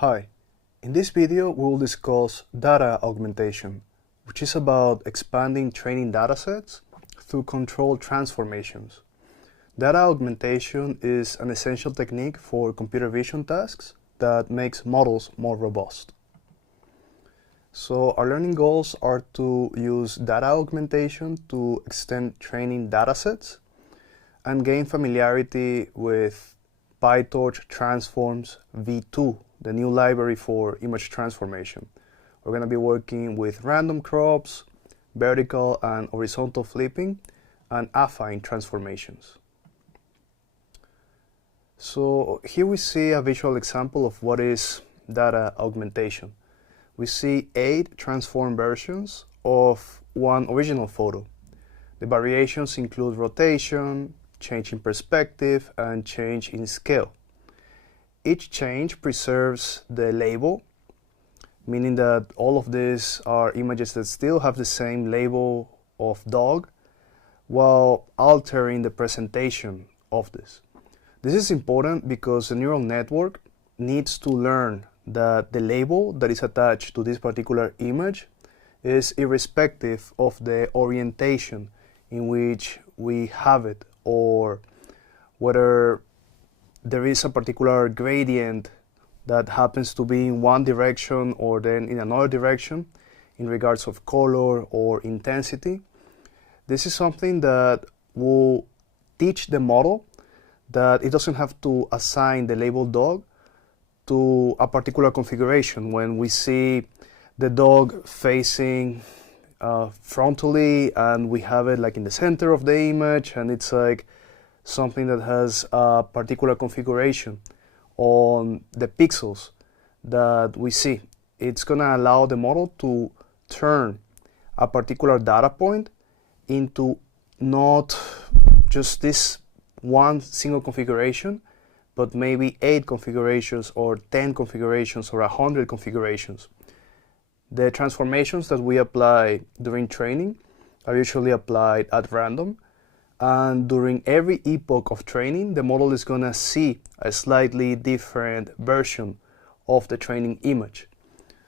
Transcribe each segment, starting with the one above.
Hi, in this video we will discuss data augmentation, which is about expanding training datasets through controlled transformations. Data augmentation is an essential technique for computer vision tasks that makes models more robust. So our learning goals are to use data augmentation to extend training datasets and gain familiarity with PyTorch Transforms v2, the new library for image transformation. We're going to be working with random crops, vertical and horizontal flipping, and affine transformations. So here we see a visual example of what is data augmentation. We see 8 transformed versions of one original photo. The variations include rotation, change in perspective, and change in scale. Each change preserves the label, meaning that all of these are images that still have the same label of dog, while altering the presentation of this. This is important because the neural network needs to learn that the label that is attached to this particular image is irrespective of the orientation in which we have it, or whether there is a particular gradient that happens to be in one direction or then in another direction in regards of color or intensity. This is something that will teach the model that it doesn't have to assign the label dog to a particular configuration. When we see the dog facing frontally and we have it like in the center of the image, and it's like something that has a particular configuration on the pixels that we see, it's going to allow the model to turn a particular data point into not just this one single configuration, but maybe 8 configurations or 10 configurations or 100 configurations. The transformations that we apply during training are usually applied at random, and during every epoch of training, the model is going to see a slightly different version of the training image.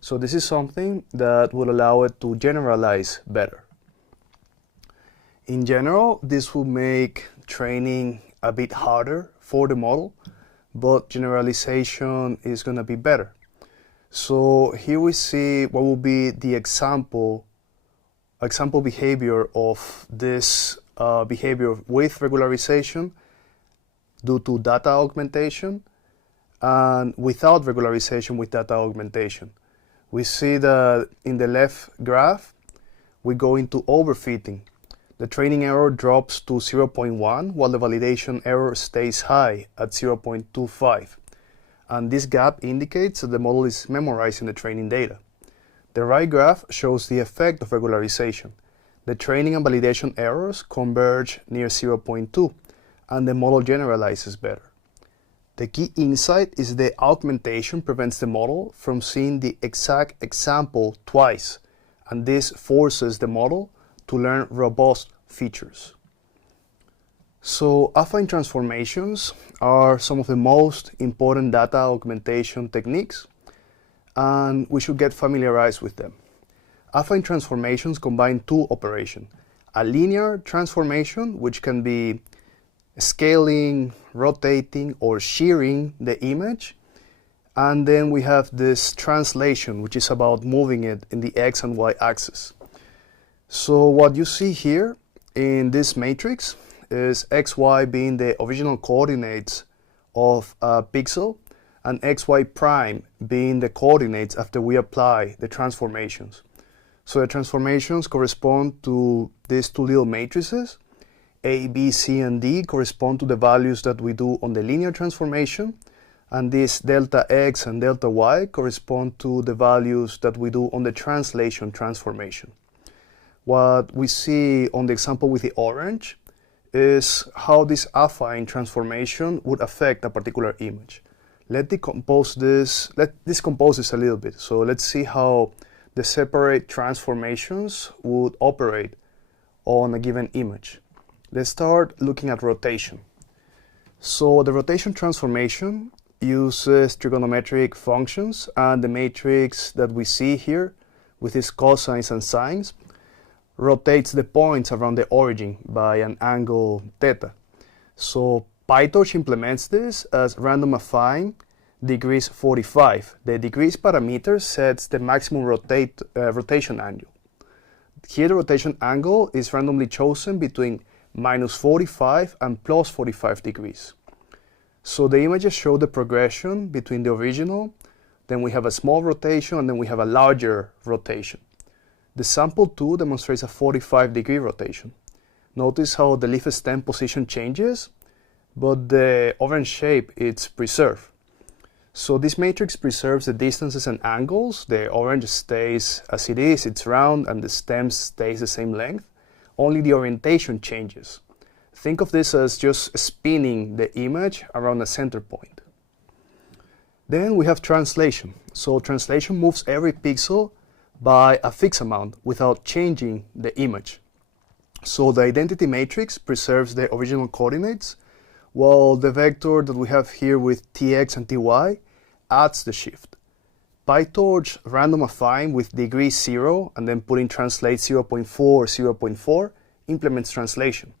So this is something that will allow it to generalize better. In general, this will make training a bit harder for the model, but generalization is going to be better. So here we see what will be the example behavior of this behavior with regularization due to data augmentation, and without regularization with data augmentation. We see that in the left graph, we go into overfitting. The training error drops to 0.1, while the validation error stays high at 0.25. And this gap indicates that the model is memorizing the training data. The right graph shows the effect of regularization. The training and validation errors converge near 0.2, and the model generalizes better. The key insight is the augmentation prevents the model from seeing the exact example twice, and this forces the model to learn robust features. So affine transformations are some of the most important data augmentation techniques, and we should get familiarized with them. Affine transformations combine 2 operations: a linear transformation, which can be scaling, rotating, or shearing the image, and then we have this translation, which is about moving it in the X and Y axis. So what you see here in this matrix is XY being the original coordinates of a pixel, and XY prime being the coordinates after we apply the transformations. So the transformations correspond to these 2 little matrices. A, B, C, and D correspond to the values that we do on the linear transformation, and this delta X and delta Y correspond to the values that we do on the translation transformation. What we see on the example with the orange is how this affine transformation would affect a particular image. Let's decompose this a little bit. So let's see how the separate transformations would operate on a given image. Let's start looking at rotation. So the rotation transformation uses trigonometric functions, and the matrix that we see here with its cosines and sines rotates the points around the origin by an angle theta. So PyTorch implements this as RandomAffine degrees 45. The degrees parameter sets the maximum rotation angle. Here the rotation angle is randomly chosen between minus 45 and plus 45 degrees. So the images show the progression between the original, then we have a small rotation, and then we have a larger rotation. The sample 2 demonstrates a 45-degree rotation. Notice how the leaf stem position changes, but the orange shape is preserved. So this matrix preserves the distances and angles. The orange stays as it is, it's round, and the stem stays the same length. Only the orientation changes. Think of this as just spinning the image around a center point. Then we have translation. So translation moves every pixel by a fixed amount without changing the image. So the identity matrix preserves the original coordinates, while the vector that we have here with tx and ty adds the shift. PyTorch RandomAffine with degree 0 and then putting translate 0.4, 0.4 implements translation.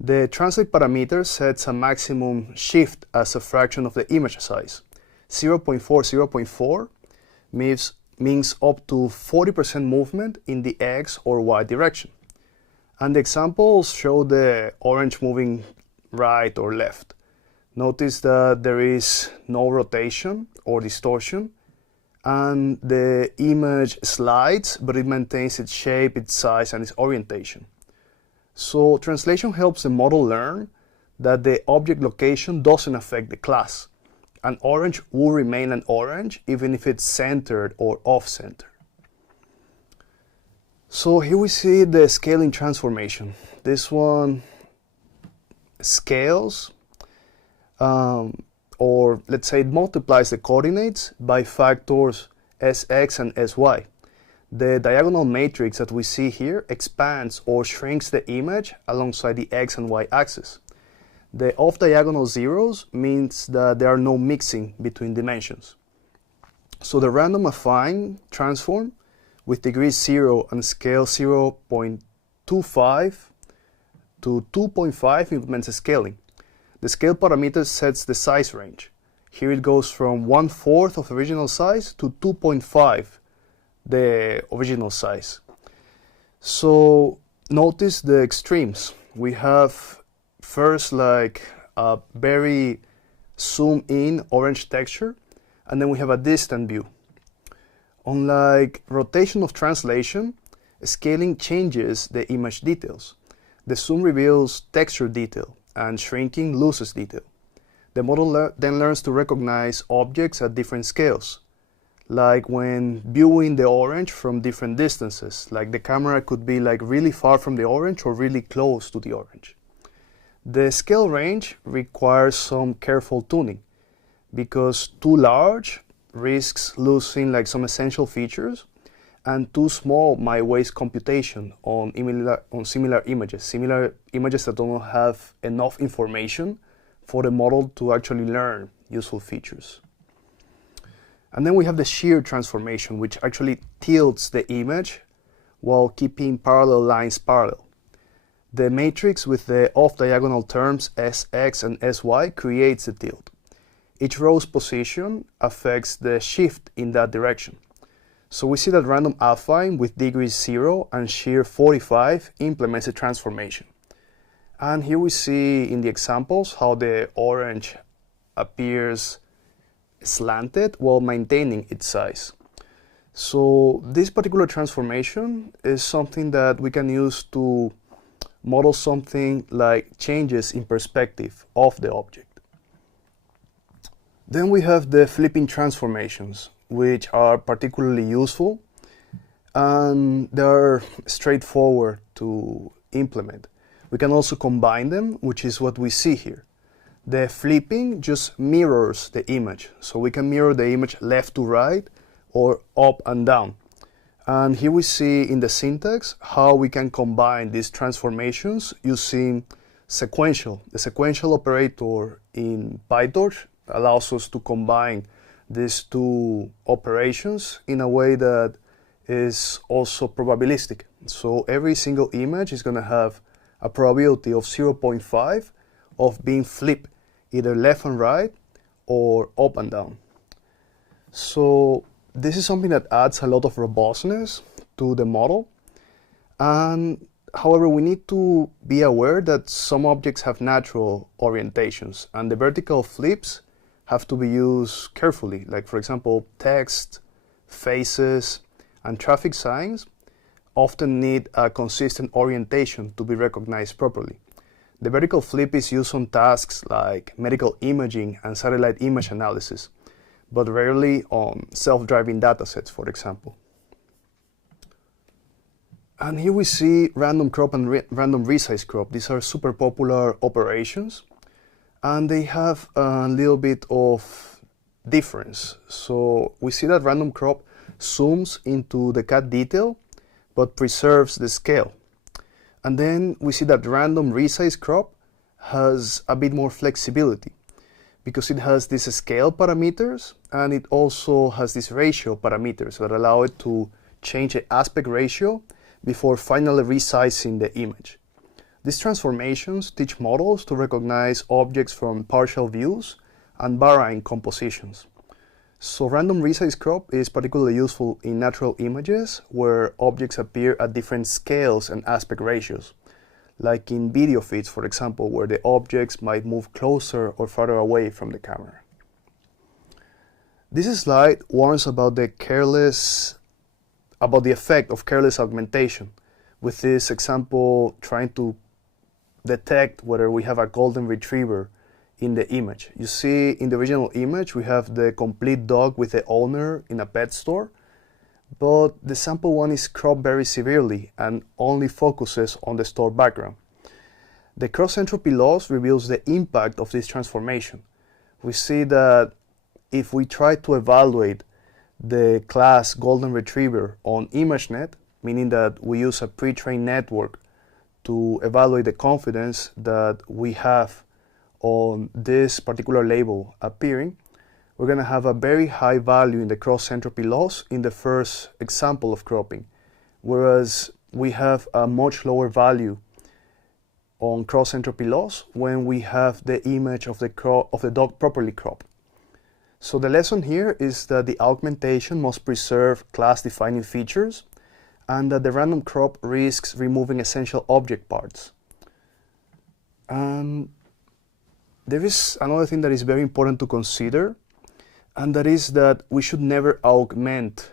The translate parameter sets a maximum shift as a fraction of the image size. 0.4, 0.4 means up to 40% movement in the x or y direction. And the examples show the orange moving right or left. Notice that there is no rotation or distortion, and the image slides, but it maintains its shape, its size, and its orientation. So translation helps the model learn that the object location doesn't affect the class. An orange will remain an orange even if it's centered or off-center. So here we see the scaling transformation. This one scales, or let's say it multiplies the coordinates by factors sx and sy. The diagonal matrix that we see here expands or shrinks the image alongside the x and y axis. The off-diagonal zeros means that there are no mixing between dimensions. So the RandomAffine transform with degree 0 and scale 0.25 to 2.5 implements a scaling. The scale parameter sets the size range. Here it goes from 1/4 of the original size to 2.5 the original size. So notice the extremes. We have first like a very zoom in orange texture, and then we have a distant view. Unlike rotation of translation, scaling changes the image details. The zoom reveals texture detail, and shrinking loses detail. The model then learns to recognize objects at different scales, like when viewing the orange from different distances, like the camera could be like really far from the orange or really close to the orange. The scale range requires some careful tuning, because too large risks losing like some essential features, and too small might waste computation on similar images that don't have enough information for the model to actually learn useful features. And then we have the shear transformation, which actually tilts the image while keeping parallel lines parallel. The matrix with the off-diagonal terms sx and sy creates the tilt. Each row's position affects the shift in that direction. So we see that RandomAffine with degree 0 and shear 45 implements a transformation. And here we see in the examples how the orange appears slanted while maintaining its size. So this particular transformation is something that we can use to model something like changes in perspective of the object. Then we have the flipping transformations, which are particularly useful, and they're straightforward to implement. We can also combine them, which is what we see here. The flipping just mirrors the image, so we can mirror the image left to right or up and down. And here we see in the syntax how we can combine these transformations using sequential. The sequential operator in PyTorch allows us to combine these two operations in a way that is also probabilistic. So every single image is going to have a probability of 0.5 of being flipped either left and right or up and down. So this is something that adds a lot of robustness to the model. And however, we need to be aware that some objects have natural orientations, and the vertical flips have to be used carefully. Like, for example, text, faces, and traffic signs often need a consistent orientation to be recognized properly. The vertical flip is used on tasks like medical imaging and satellite image analysis, but rarely on self-driving datasets, for example. And here we see RandomCrop and RandomResizedCrop. These are super popular operations, and they have a little bit of difference. So we see that RandomCrop zooms into the cat detail, but preserves the scale. And then we see that RandomResizedCrop has a bit more flexibility, because it has these scale parameters, and it also has these ratio parameters that allow it to change the aspect ratio before finally resizing the image. These transformations teach models to recognize objects from partial views and varying compositions. So RandomResizedCrop is particularly useful in natural images where objects appear at different scales and aspect ratios, like in video feeds, for example, where the objects might move closer or farther away from the camera. This slide warns about the effect of careless augmentation, with this example trying to detect whether we have a golden retriever in the image. You see in the original image we have the complete dog with the owner in a pet store, but the sample one is cropped very severely and only focuses on the store background. The cross-entropy loss reveals the impact of this transformation. We see that if we try to evaluate the class golden retriever on ImageNet, meaning that we use a pre-trained network to evaluate the confidence that we have on this particular label appearing, we're going to have a very high value in the cross-entropy loss in the first example of cropping, whereas we have a much lower value on cross-entropy loss when we have the image of the dog properly cropped. So the lesson here is that the augmentation must preserve class-defining features, and that the random crop risks removing essential object parts. And there is another thing that is very important to consider, and that is that we should never augment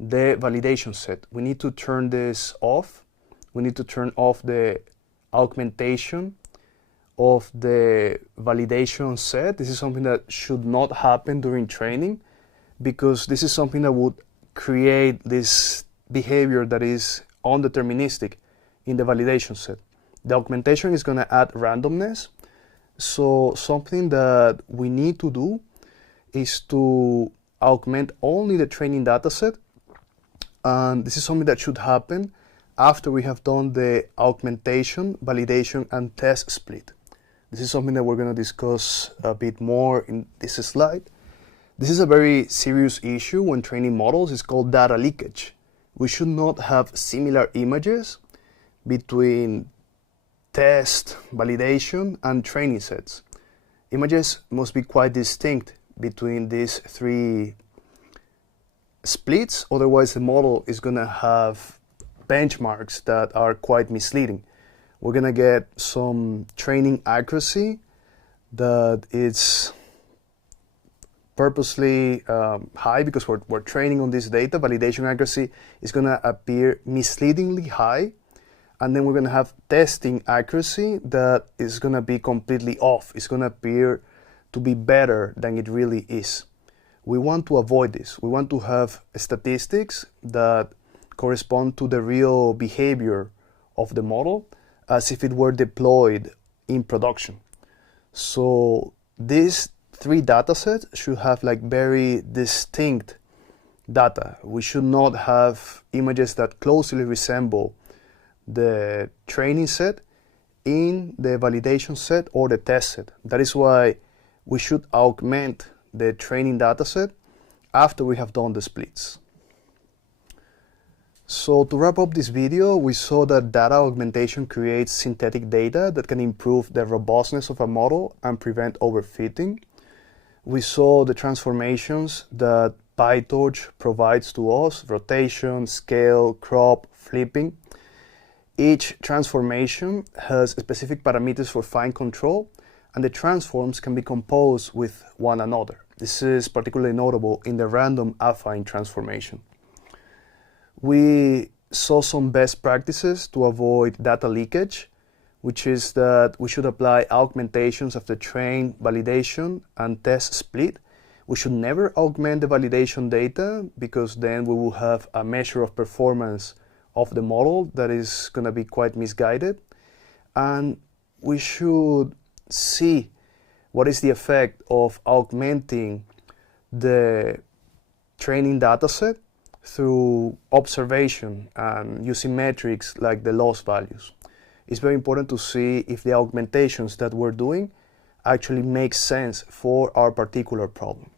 the validation set. We need to turn this off. We need to turn off the augmentation of the validation set. This is something that should not happen during training, because this is something that would create this behavior that is undeterministic in the validation set. The augmentation is going to add randomness. So something that we need to do is to augment only the training dataset, and this is something that should happen after we have done the augmentation, validation, and test split. This is something that we're going to discuss a bit more in this slide. This is a very serious issue when training models. It's called data leakage. We should not have similar images between test, validation, and training sets. Images must be quite distinct between these three splits, otherwise the model is going to have benchmarks that are quite misleading. We're going to get some training accuracy that is purposely high because we're training on this data. Validation accuracy is going to appear misleadingly high, and then we're going to have testing accuracy that is going to be completely off. It's going to appear to be better than it really is. We want to avoid this. We want to have statistics that correspond to the real behavior of the model as if it were deployed in production. So these three datasets should have like very distinct data. We should not have images that closely resemble the training set in the validation set or the test set. That is why we should augment the training dataset after we have done the splits. So to wrap up this video, we saw that data augmentation creates synthetic data that can improve the robustness of a model and prevent overfitting. We saw the transformations that PyTorch provides to us: rotation, scale, crop, flipping. Each transformation has specific parameters for fine control, and the transforms can be composed with one another. This is particularly notable in the RandomAffine transformation. We saw some best practices to avoid data leakage, which is that we should apply augmentations after train, validation, and test split. We should never augment the validation data, because then we will have a measure of performance of the model that is going to be quite misguided. And we should see what is the effect of augmenting the training dataset through observation and using metrics like the loss values. It's very important to see if the augmentations that we're doing actually make sense for our particular problem.